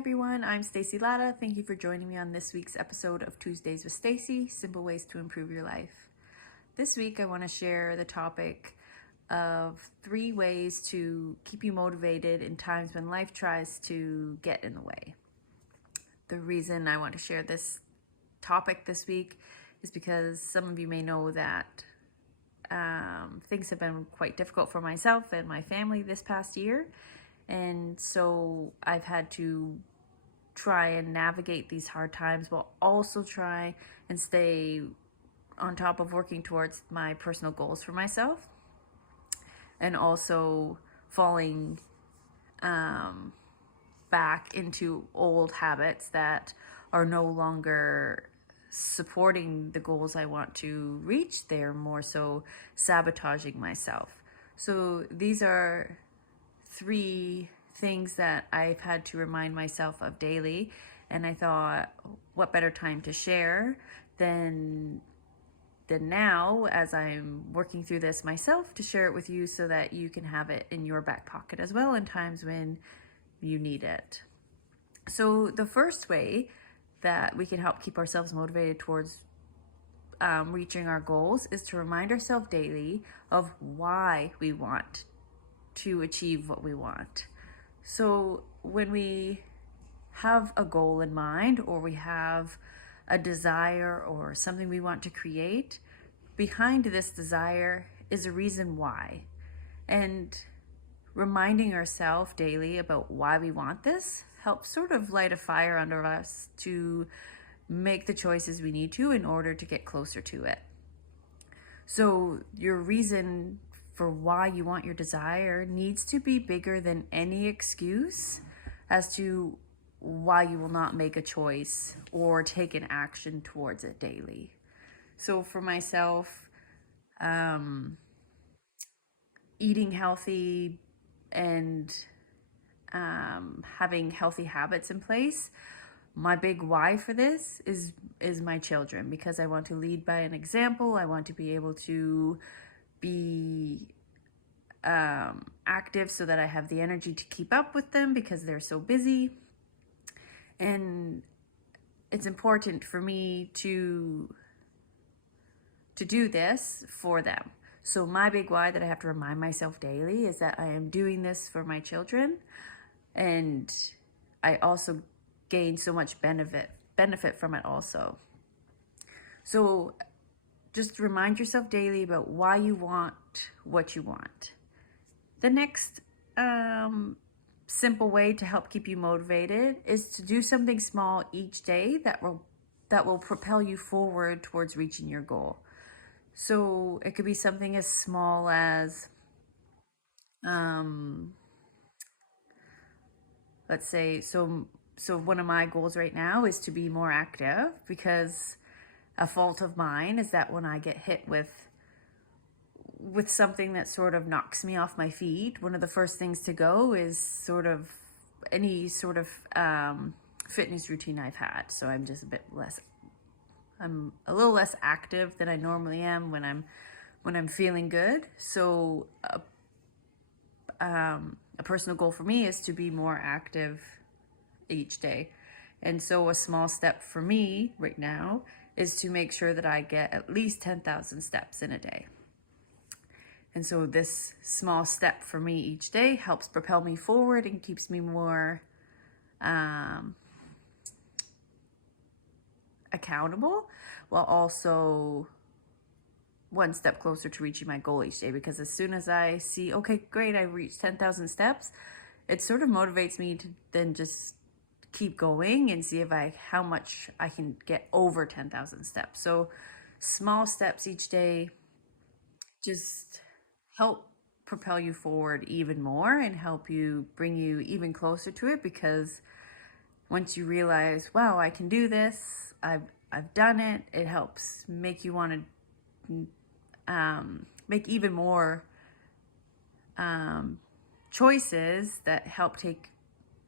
everyone, I'm Stacy Latta. Thank you for joining me on this week's episode of Tuesdays with Stacy, Simple Ways to Improve Your Life. This week I want to share the topic of 3 ways to keep you motivated in times when life tries to get in the way. The reason I want to share this topic this week is because some of you may know that things have been quite difficult for myself and my family this past year. And so I've had to try and navigate these hard times while also try and stay on top of working towards my personal goals for myself, and also falling back into old habits that are no longer supporting the goals I want to reach. They're more so sabotaging myself. So these are 3 things that I've had to remind myself of daily, and I thought, what better time to share than now, as I'm working through this myself, to share it with you so that you can have it in your back pocket as well in times when you need it. So the first way that we can help keep ourselves motivated towards reaching our goals is to remind ourselves daily of why we want to achieve what we want. So when we have a goal in mind, or we have a desire or something we want to create, behind this desire is a reason why. And reminding ourselves daily about why we want this helps sort of light a fire under us to make the choices we need to in order to get closer to it. So your reason for why you want your desire needs to be bigger than any excuse as to why you will not make a choice or take an action towards it daily. So for myself, eating healthy and having healthy habits in place, my big why for this is my children, because I want to lead by an example. I want to be able to be active so that I have the energy to keep up with them because they're so busy. And it's important for me to do this for them. So my big why that I have to remind myself daily is that I am doing this for my children, and I also gain so much benefit from it also. So just remind yourself daily about why you want what you want. The next simple way to help keep you motivated is to do something small each day that will propel you forward towards reaching your goal. So it could be something as small as, let's say, so one of my goals right now is to be more active, because a fault of mine is that when I get hit with something that sort of knocks me off my feet, one of the first things to go is sort of any sort of fitness routine I've had. So I'm just I'm a little less active than I normally am when I'm feeling good. So a personal goal for me is to be more active each day. And so a small step for me right now is to make sure that I get at least 10,000 steps in a day. And so this small step for me each day helps propel me forward and keeps me more accountable, while also one step closer to reaching my goal each day. Because as soon as I see, okay, great, I reached 10,000 steps, it sort of motivates me to then just keep going and see how much I can get over 10,000 steps. So small steps each day just help propel you forward even more and help you bring you even closer to it, because once you realize, wow, I can do this, I've done it, it helps make you want to make even more choices that help take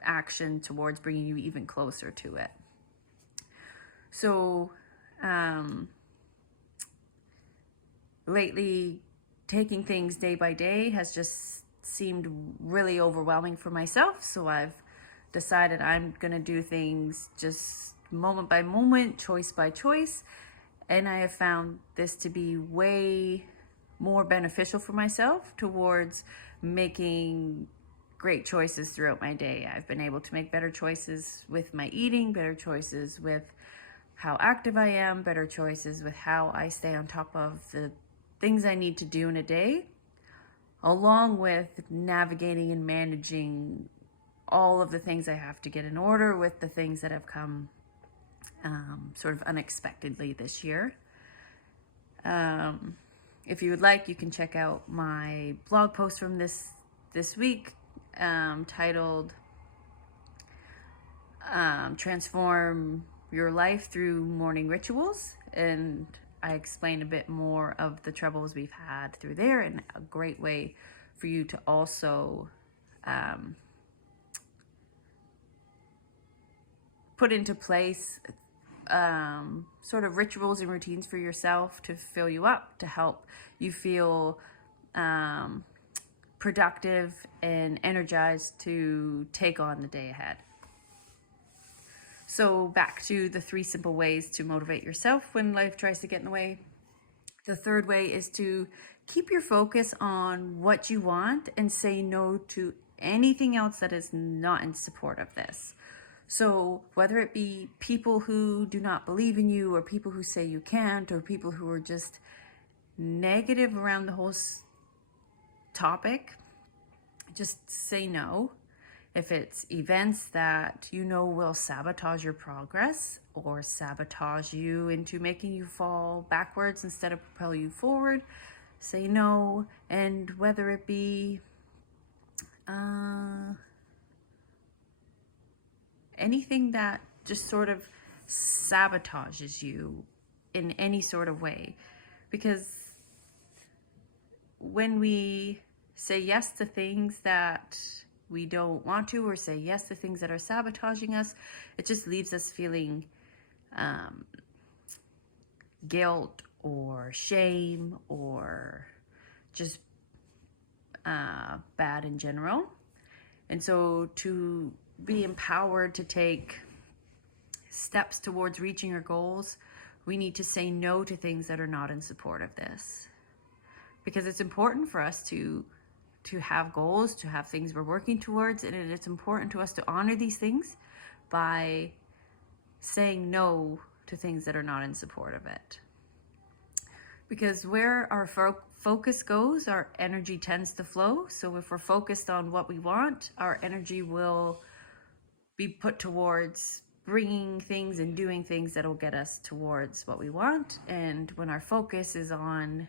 action towards bringing you even closer to it. So lately, taking things day by day has just seemed really overwhelming for myself. So I've decided I'm going to do things just moment by moment, choice by choice. And I have found this to be way more beneficial for myself towards making great choices throughout my day. I've been able to make better choices with my eating, better choices with how active I am, better choices with how I stay on top of the things I need to do in a day, along with navigating and managing all of the things I have to get in order with the things that have come sort of unexpectedly this year. If you would like, you can check out my blog post from this week titled Transform Your Life Through Morning Rituals, and I explain a bit more of the troubles we've had through there, and a great way for you to also put into place sort of rituals and routines for yourself to fill you up, to help you feel productive and energized to take on the day ahead. So back to the 3 simple ways to motivate yourself when life tries to get in the way. The third way is to keep your focus on what you want and say no to anything else that is not in support of this. So whether it be people who do not believe in you, or people who say you can't, or people who are just negative around the whole topic, just say no. If it's events that you know will sabotage your progress or sabotage you into making you fall backwards instead of propel you forward, say no. And whether it be anything that just sort of sabotages you in any sort of way. Because when we say yes to things that we don't want to, or say yes to things that are sabotaging us, it just leaves us feeling guilt or shame or just bad in general. And so to be empowered to take steps towards reaching our goals, we need to say no to things that are not in support of this. Because it's important for us to have goals, to have things we're working towards, and it's important to us to honor these things by saying no to things that are not in support of it. Because where our focus goes, our energy tends to flow. So if we're focused on what we want, our energy will be put towards bringing things and doing things that will get us towards what we want. And when our focus is on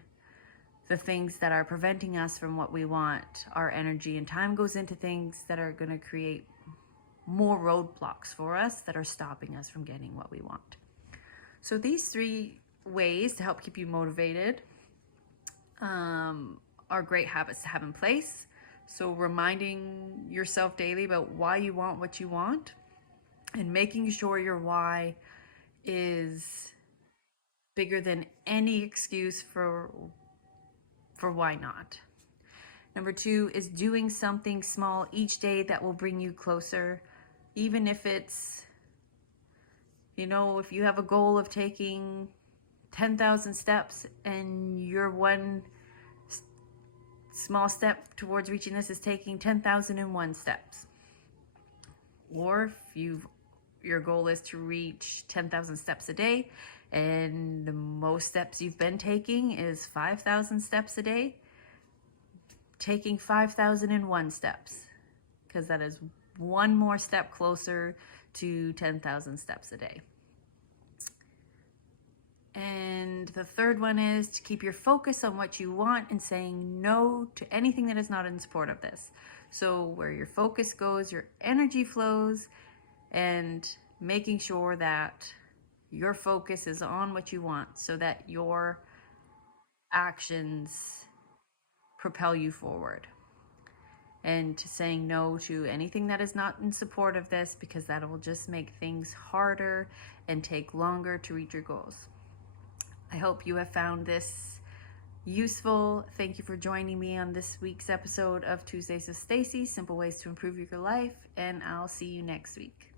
the things that are preventing us from what we want, our energy and time goes into things that are going to create more roadblocks for us that are stopping us from getting what we want. So these 3 ways to help keep you motivated are great habits to have in place. So reminding yourself daily about why you want what you want, and making sure your why is bigger than any excuse for why not. Number 2 is doing something small each day that will bring you closer. Even if it's, if you have a goal of taking 10,000 steps and your one small step towards reaching this is taking 10,001 steps. Or if your goal is to reach 10,000 steps a day, and the most steps you've been taking is 5,000 steps a day, taking 5,001 steps, because that is one more step closer to 10,000 steps a day. And the third one is to keep your focus on what you want and saying no to anything that is not in support of this. So where your focus goes, your energy flows, and making sure that your focus is on what you want so that your actions propel you forward. And to saying no to anything that is not in support of this, because that will just make things harder and take longer to reach your goals. I hope you have found this useful. Thank you for joining me on this week's episode of Tuesdays with Stacy, Simple Ways to Improve Your Life, and I'll see you next week.